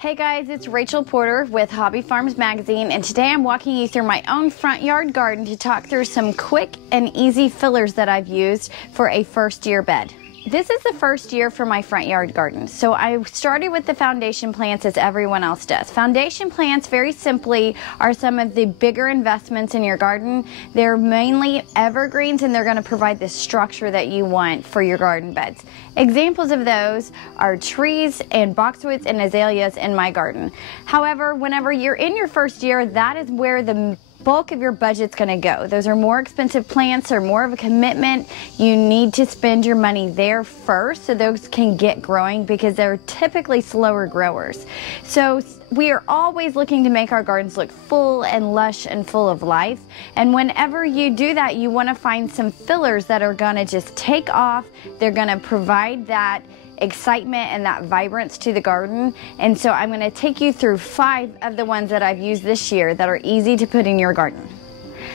Hey guys, it's Rachel Porter with Hobby Farms Magazine, and today I'm walking you through my own front yard garden to talk through some quick and easy fillers that I've used for a first year bed. This is the first year for my front yard garden, so I started with the foundation plants as everyone else does. Foundation plants, very simply, are some of the bigger investments in your garden. They're mainly evergreens, and they're going to provide the structure that you want for your garden beds. Examples of those are trees and boxwoods and azaleas in my garden. However, whenever you're in your first year, that is where the bulk of your budget's going to go. Those are more expensive plants, or more of a commitment. You need to spend your money there first so those can get growing, because they're typically slower growers. So we are always looking to make our gardens look full and lush and full of life. And whenever you do that, you want to find some fillers that are going to just take off. They're going to provide that excitement and that vibrance to the garden. And so I'm going to take you through 5 of the ones that I've used this year that are easy to put in your garden.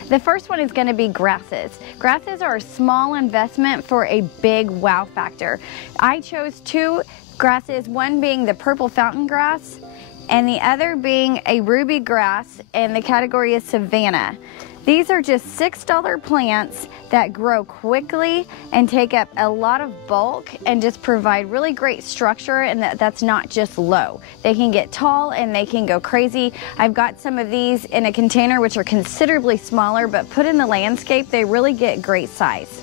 The first one is going to be grasses. Grasses are a small investment for a big wow factor. I chose 2 grasses, one being the purple fountain grass and the other being a ruby grass, and the category is savanna. These are just $6 plants that grow quickly and take up a lot of bulk and just provide really great structure, and that's not just low. They can get tall and they can go crazy. I've got some of these in a container which are considerably smaller, but put in the landscape, they really get great size.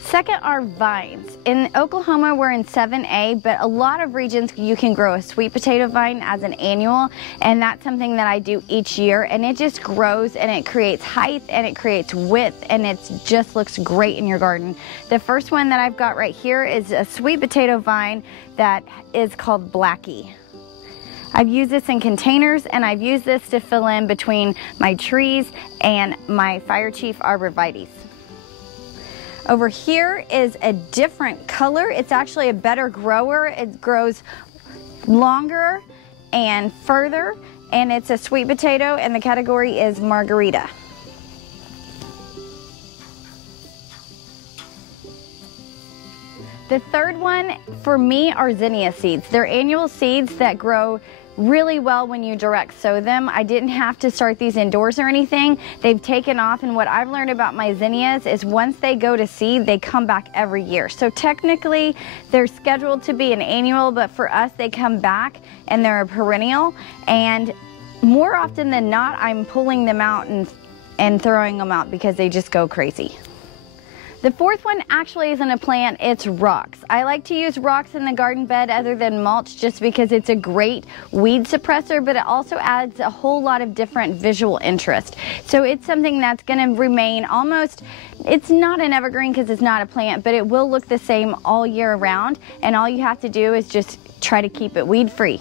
Second are vines. In Oklahoma, we're in 7A, but a lot of regions you can grow a sweet potato vine as an annual, and that's something that I do each year, and it just grows and it creates height and it creates width, and it just looks great in your garden. The first one that I've got right here is a sweet potato vine that is called Blackie. I've used this in containers, and I've used this to fill in between my trees and my Fire Chief arborvitaes. Over here is a different color. It's actually a better grower. It grows longer and further, and it's a sweet potato, and the category is margarita. The third one for me are zinnia seeds. They're annual seeds that grow really well when you direct sow them. I didn't have to start these indoors or anything. They've taken off, and what I've learned about my zinnias is once they go to seed, they come back every year. So technically they're scheduled to be an annual, but for us they come back and they're a perennial, and more often than not I'm pulling them out and throwing them out because they just go crazy. The fourth one actually isn't a plant, it's rocks. I like to use rocks in the garden bed other than mulch just because it's a great weed suppressor, but it also adds a whole lot of different visual interest. So it's something that's going to remain almost, it's not an evergreen because it's not a plant, but it will look the same all year round, and all you have to do is just try to keep it weed free.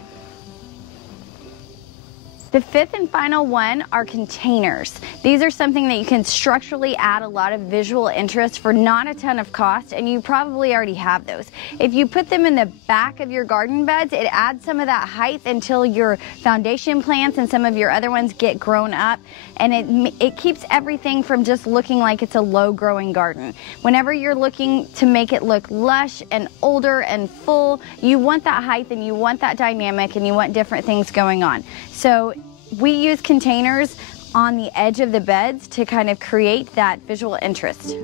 The fifth and final one are containers. These are something that you can structurally add a lot of visual interest for not a ton of cost, and you probably already have those. If you put them in the back of your garden beds, it adds some of that height until your foundation plants and some of your other ones get grown up, and it keeps everything from just looking like it's a low growing garden. Whenever you're looking to make it look lush and older and full, you want that height and you want that dynamic and you want different things going on. So we use containers on the edge of the beds to kind of create that visual interest.